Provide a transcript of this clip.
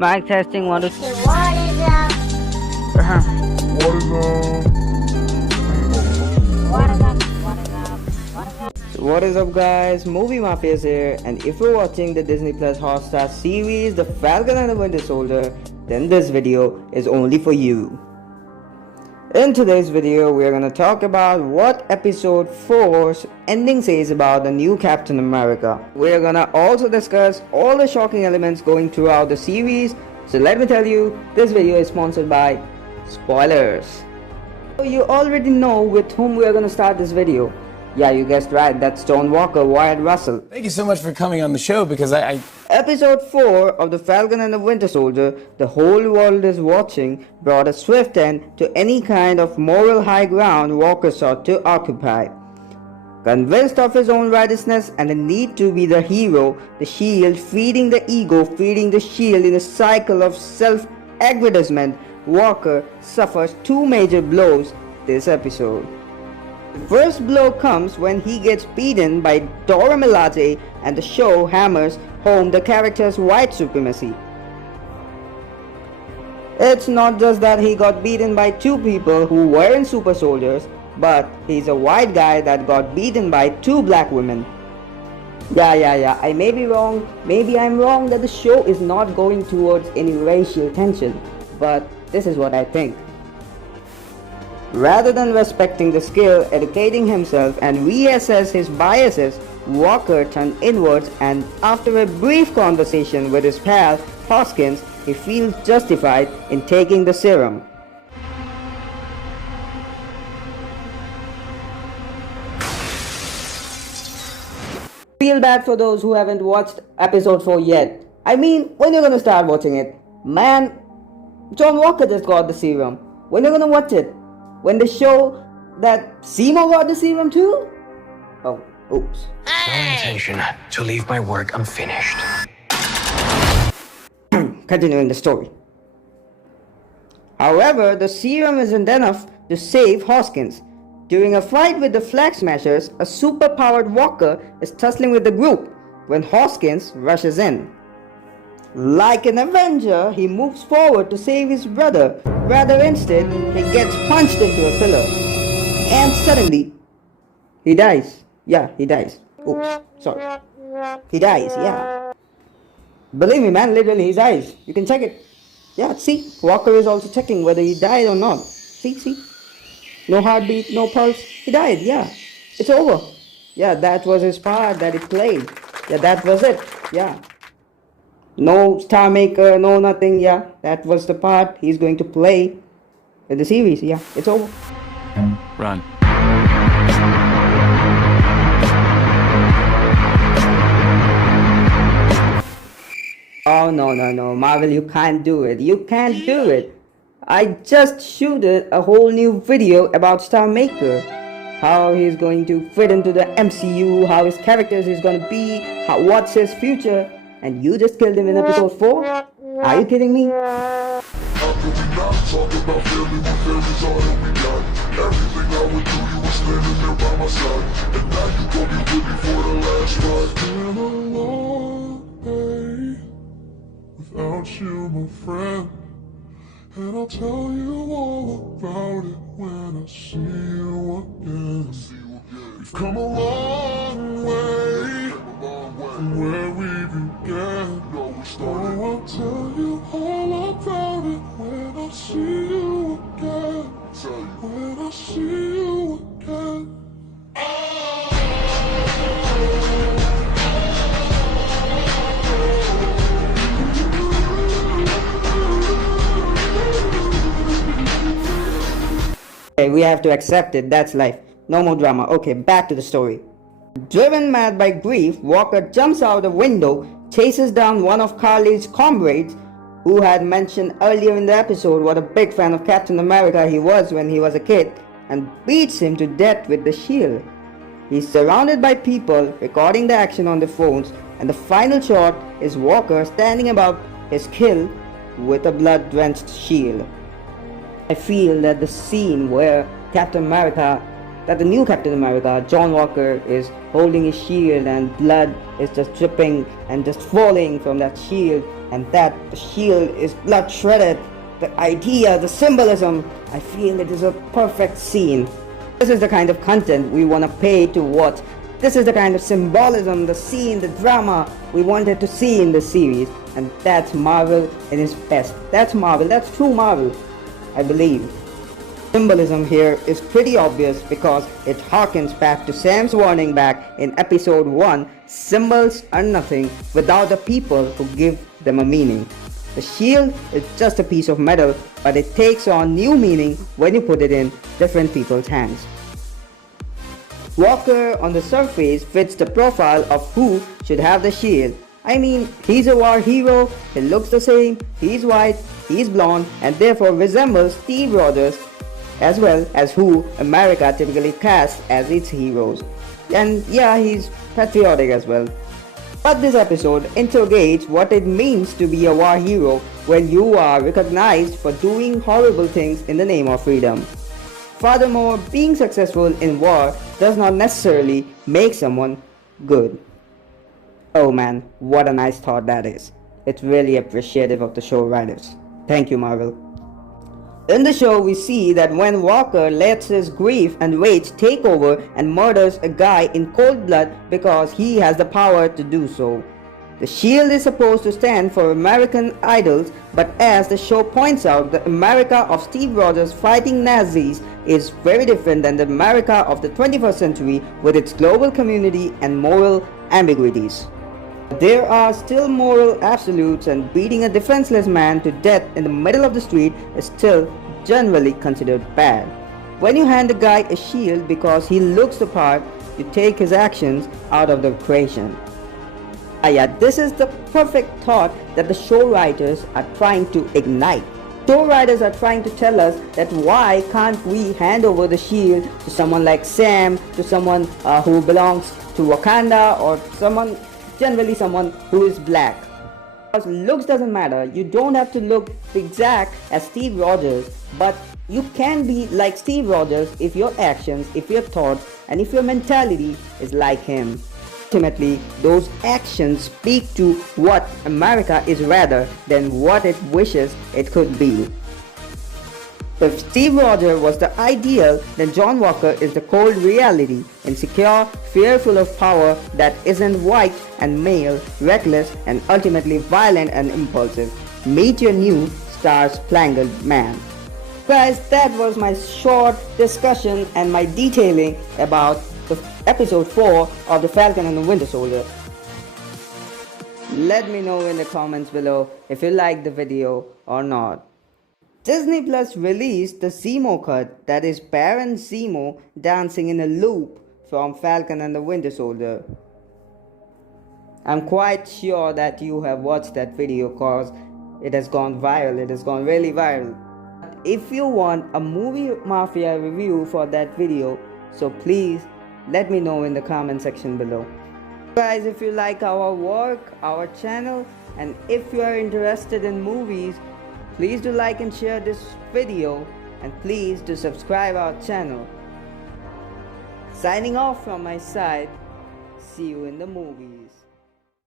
Mic testing, one, two. What is up? Uh-huh. What is What is up? What is up? What is up? So what is up guys, Movie Mafia is here, and if you're watching the Disney Plus Hotstar series The Falcon and the Winter Soldier, then this video is only for you. In today's video, we are going to talk about what episode 4's ending says about the new Captain America. We are going to also discuss all the shocking elements going throughout the series. So let me tell you, this video is sponsored by spoilers. So you already know with whom we are going to start this video. Yeah, you guessed right, that's John Walker, Wyatt Russell. Thank you so much for coming on the show because I Episode 4 of The Falcon and the Winter Soldier, The Whole World is Watching, brought a swift end to any kind of moral high ground Walker sought to occupy. Convinced of his own righteousness and the need to be the hero, the shield feeding the ego, feeding the shield in a cycle of self-aggrandizement, Walker suffers two major blows this episode. The first blow comes when he gets beaten by Dora Milaje and the show hammers home the character's white supremacy. It's not just that he got beaten by two people who weren't super soldiers, but he's a white guy that got beaten by two black women. Yeah, I may be wrong, maybe I'm wrong that the show is not going towards any racial tension, but this is what I think. Rather than respecting the skill, educating himself and reassess his biases, Walker turned inwards, and after a brief conversation with his pal Hoskins, he feels justified in taking the serum. Feel bad for those who haven't watched episode 4 yet. I mean, when you're gonna start watching it? Man, John Walker just got the serum. When you're gonna watch it? When they show that Simo got the serum too? Oh, oops. No intention to leave my work unfinished. Continuing the story. However, the serum isn't enough to save Hoskins. During a fight with the Flag Smashers, a super-powered Walker is tussling with the group when Hoskins rushes in. Like an Avenger, he moves forward to save his brother. Rather instead, he gets punched into a pillar. And suddenly, he dies. Yeah, he dies. Oops, sorry. He dies, yeah. Believe me man, literally he dies. You can check it. Yeah, see, Walker is also checking whether he died or not. See. No heartbeat, no pulse. He died, yeah. It's over. Yeah, that was his part that he played. Yeah, that was it. Yeah. No Star Maker, no nothing, yeah. That was the part he's going to play in the series, yeah. It's over. run. Oh no, Marvel, you can't do it. You can't do it. I just shooted a whole new video about Star Maker. How he's going to fit into the MCU, how his characters is going to be, what's his future. And you just killed him in episode 4? Are you kidding me? How could we not talk about family when family's all that we got? Everything I would do, you were standing there by my side. And now you gon' be with me for the last ride. Been a long day without you, my friend. And I'll tell you all about it when I see you again. We've come a long way from where we began. Oh, I'll tell you all about it when I see you again. When I see you again. Okay, we have to accept it, that's life. No more drama. Okay, back to the story. Driven mad by grief, Walker jumps out the window, chases down one of Carly's comrades, who had mentioned earlier in the episode what a big fan of Captain America he was when he was a kid, and beats him to death with the shield. He's surrounded by people recording the action on their phones, and the final shot is Walker standing above his kill with a blood-drenched shield. I feel that the scene where the new Captain America, John Walker, is holding his shield and blood is just dripping and just falling from that shield and that the shield is blood shredded. The idea, the symbolism, I feel it is a perfect scene. This is the kind of content we want to pay to watch. This is the kind of symbolism, the scene, the drama we wanted to see in the series. And that's Marvel in its best. That's Marvel, that's true Marvel, I believe. Symbolism here is pretty obvious because it harkens back to Sam's warning back in episode 1. Symbols are nothing without the people who give them a meaning. The shield is just a piece of metal, but it takes on new meaning when you put it in different people's hands. Walker on the surface fits the profile of who should have the shield. I mean, he's a war hero, he looks the same, he's white, he's blonde, and therefore resembles Steve Rogers, as well as who America typically casts as its heroes. And yeah, he's patriotic as well. But this episode interrogates what it means to be a war hero when you are recognized for doing horrible things in the name of freedom. Furthermore, being successful in war does not necessarily make someone good. Oh man, what a nice thought that is. It's really appreciative of the show writers. Thank you, Marvel. In the show, we see that when Walker lets his grief and rage take over and murders a guy in cold blood because he has the power to do so. The shield is supposed to stand for American idols, but as the show points out, the America of Steve Rogers fighting Nazis is very different than the America of the 21st century with its global community and moral ambiguities. There are still moral absolutes, and beating a defenseless man to death in the middle of the street is still generally considered bad. When you hand a guy a shield because he looks the part, you take his actions out of the equation. Yeah, this is the perfect thought that the show writers are trying to ignite. Show writers are trying to tell us that why can't we hand over the shield to someone like Sam, to someone who belongs to Wakanda, or generally someone who is black. Because looks doesn't matter. You don't have to look exact as Steve Rogers, but you can be like Steve Rogers if your actions, if your thoughts, and if your mentality is like him. Ultimately, those actions speak to what America is rather than what it wishes it could be. If Steve Rogers was the ideal, then John Walker is the cold reality, insecure, fearful of power that isn't white and male, reckless, and ultimately violent and impulsive. Meet your new star-spangled man. Guys, that was my short discussion and my detailing about the episode 4 of the Falcon and the Winter Soldier. Let me know in the comments below if you liked the video or not. Disney Plus released the Zemo cut, that is Baron Zemo dancing in a loop from Falcon and the Winter Soldier. I'm quite sure that you have watched that video cause it has gone viral, it has gone really viral. If you want a movie mafia review for that video, so please let me know in the comment section below. Guys, if you like our work, our channel, and if you are interested in movies, please do like and share this video, and please do subscribe our channel. Signing off from my side, see you in the movies.